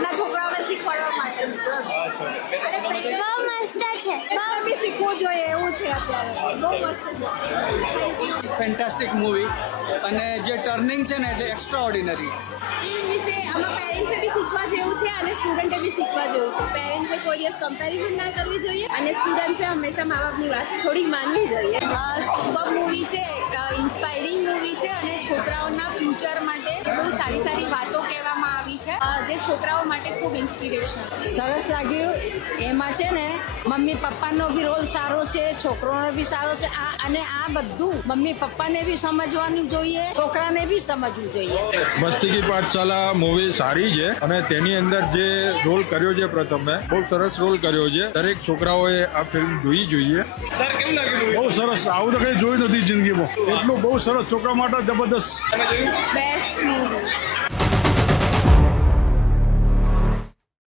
નાના છોકરાઓને શીખવાડવા માટે બહુ મસ્ત છે, બી શીખવું જોઈએ એવું છે અત્યારે, બહુ મસ્ત છે. ફેન્ટાસ્ટિક મૂવી અને જે ટર્નિંગ છે ને એટલે એક્સ્ટ્રા ઓર્ડિનરી. એ વિશે આમાં પેરેન્ટ્સે બી શીખવા જેવું છે અને સ્ટુડન્ટે બી શીખવા જેવું છે. પેરેન્ટ્સે કોઈ દિવસ કમ્પેરિઝન ના કરવી જોઈએ અને સ્ટુડન્ટ્સે હંમેશા મા બાપની વાત થોડીક માનવી જોઈએ. સુપર મૂવી છે, ઇન્સ્પાયરિંગ મૂવી છે અને છોકરાઓના ફ્યુચર માટે જે બહુ સારી સારી વાતો કહેવામાં આવી છે, જે છોકરાઓ માટે ખૂબ ઇન્સ્પિરેશનલ. સરસ લાગ્યું. એમાં છે ને મમ્મી પપ્પાનો બી રોલ સારો છે, છોકરોનો બી સારો છે. અને આ બધું મમ્મી પપ્પાને બી સમજવાનું જોઈએ, છોકરાને બી સમજવું જોઈએ. મસ્તી કી પાઠશાલા મૂવી સારી છે અને તેની અંદર જે રોલ કર્યો છે પ્રથમે બહુ સરસ રોલ કર્યો છે. દરેક છોકરાઓએ આ ફિલ્મ જોવી જોઈએ. સર કેમ લાગ્યું? બહુ સરસ, આવું તો કઈ જોયું નથી જિંદગીમાં. એટલું બહુ સરસ, છોકરા માટે જબરદસ્ત. Best movie.